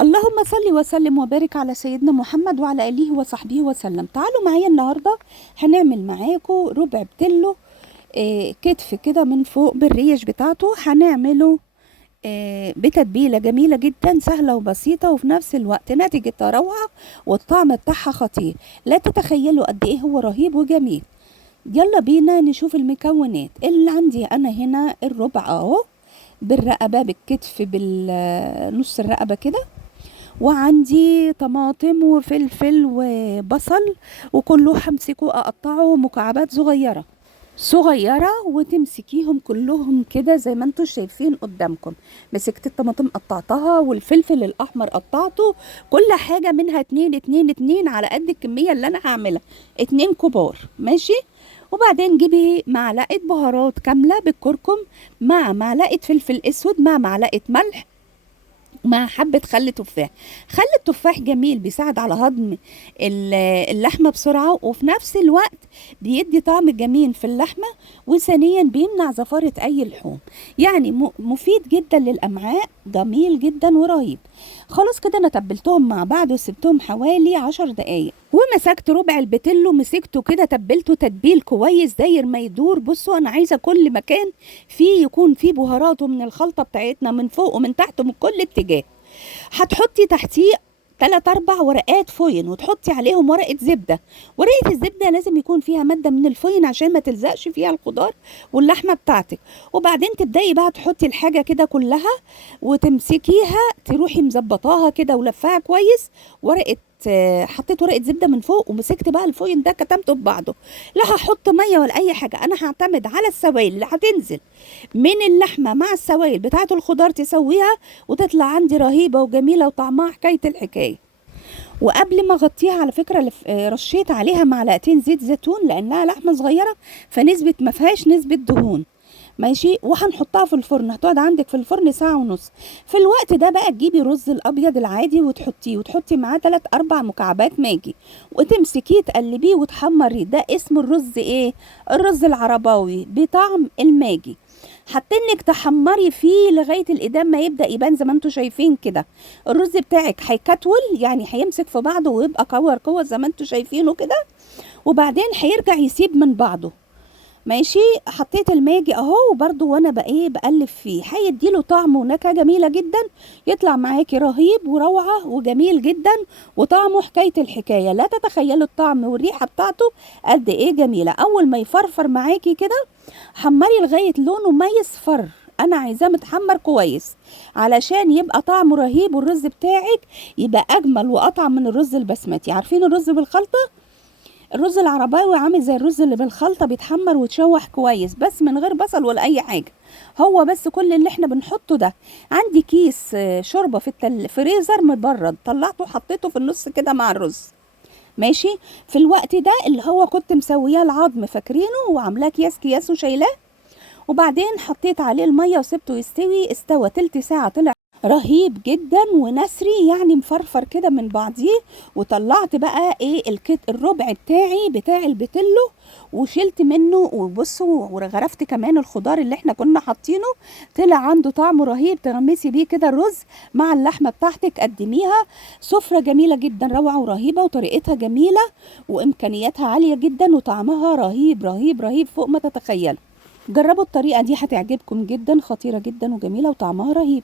اللهم صل وسلم وبارك على سيدنا محمد وعلى آله وصحبه وسلم. تعالوا معايا النهارده هنعمل معاكم ربع بتلو كتف كده من فوق بالريش بتاعته. هنعمله بتتبيلة جميلة جدا سهلة وبسيطة وفي نفس الوقت نتيجتها روعة والطعم بتاعها خطير. لا تتخيلوا قد ايه هو رهيب وجميل. يلا بينا نشوف المكونات اللي عندي. انا هنا الربع اهو بالرقبة بالكتف بالنص الرقبة كده، وعندي طماطم وفلفل وبصل وكله همسكه اقطعه مكعبات صغيرة صغيرة وتمسكيهم كلهم كده زي ما انتوا شايفين قدامكم. مسكت الطماطم قطعتها والفلفل الاحمر قطعته، كل حاجة منها اتنين اتنين اتنين على قد الكمية اللي انا هعملها، اتنين كبار ماشي. وبعدين جيبي معلقة بهارات كاملة بالكركم مع معلقة فلفل اسود مع معلقة ملح مع حبة خل تفاح. خل التفاح جميل بيساعد على هضم اللحمة بسرعة، وفي نفس الوقت بيدي طعم جميل في اللحمة، وثانيا بيمنع زفارة أي لحوم. يعني مفيد جدا للأمعاء، جميل جدا ورهيب. خلاص كده أنا تبلتهم مع بعض وسبتهم حوالي 10 دقايق، ومسكت ربع البتلو مسكته كده تبلته تتبيل كويس داير ما يدور. بصوا أنا عايزة كل مكان فيه يكون فيه بهاراته من الخلطة بتاعتنا من فوق ومن تحت ومن كل اتجاه. هتحطي تحتيه 3 4 ورقات فوين وتحطي عليهم ورقة زبدة. ورقة الزبدة لازم يكون فيها مادة من الفوين عشان ما تلزقش فيها الخضار واللحمة بتاعتك. وبعدين تبدأي بقى تحطي الحاجة كده كلها وتمسكيها تروحي مظبطاها كده ولفاها كويس. حطيت ورقة زبدة من فوق ومسكت بقى الفوين ده كتمته ببعضه. لا هحط مية ولا أي حاجة، أنا هعتمد على السوائل اللي هتنزل من اللحمة مع السوائل بتاعة الخضار تسويها وتطلع عندي رهيبة وجميلة وطعمها حكاية الحكاية. وقبل ما اغطيها على فكرة رشيت عليها معلقتين زيت زيتون لأنها لحمة صغيرة فنسبة ما فيهاش نسبة دهون ماشي. وهنحطها في الفرن، هتقعد عندك في الفرن ساعة ونص. في الوقت ده بقى تجيبي رز الابيض العادي وتحطيه وتحطي معاه 3 4 مكعبات ماجي وتمسكيه تقلبيه وتحمريه. ده اسمه الرز ايه؟ الرز العرباوي بطعم الماجي. حطينك تحمري فيه لغايه الإدام ما يبدا يبان زي ما انتوا شايفين كده. الرز بتاعك هيكتول يعني هيمسك في بعضه ويبقى كور كور زي ما انتوا شايفينه كده، وبعدين هيرجع يسيب من بعضه ماشي. حطيت الماجي اهو وبرده وانا بقلب فيه هيديله طعم ونكهه جميله جدا، يطلع معاكي رهيب وروعه وجميل جدا وطعمه حكايه الحكايه. لا تتخيلوا الطعم والريحه بتاعته قد ايه جميله. اول ما يفرفر معاكي كده حمري لغايه لونه ما يصفر، انا عايزاه متحمر كويس علشان يبقى طعمه رهيب والرز بتاعك يبقى اجمل واطعم من الرز البسمتي. عارفين الرز بالخلطه؟ الرز العرباوي عامل زي الرز اللي بالخلطة، بيتحمر وتشوح كويس بس من غير بصل ولا اي حاجة. هو بس كل اللي احنا بنحطه ده. عندي كيس شوربة في الفريزر مبرد، طلعته وحطيته في النص كده مع الرز ماشي. في الوقت ده اللي هو كنت مسوياه العظم فاكرينه وعاملاه اكياس كياس وشايلاه، وبعدين حطيت عليه المية وسبته يستوي. استوى تلت ساعة طلع رهيب جدا ونسري يعني مفرفر كده من بعضيه. وطلعت بقى ايه الربع بتاعي بتاع البتلو وشلت منه. وبصوا وغرفت كمان الخضار اللي احنا كنا حاطينه، طلع عنده طعم رهيب. تغمسي بيه كده الرز مع اللحمه بتاعتك قدميها سفره جميله جدا روعه ورهيبه وطريقتها جميله وامكانياتها عاليه جدا وطعمها رهيب رهيب رهيب فوق ما تتخيل. جربوا الطريقه دي هتعجبكم جدا، خطيره جدا وجميله وطعمها رهيب.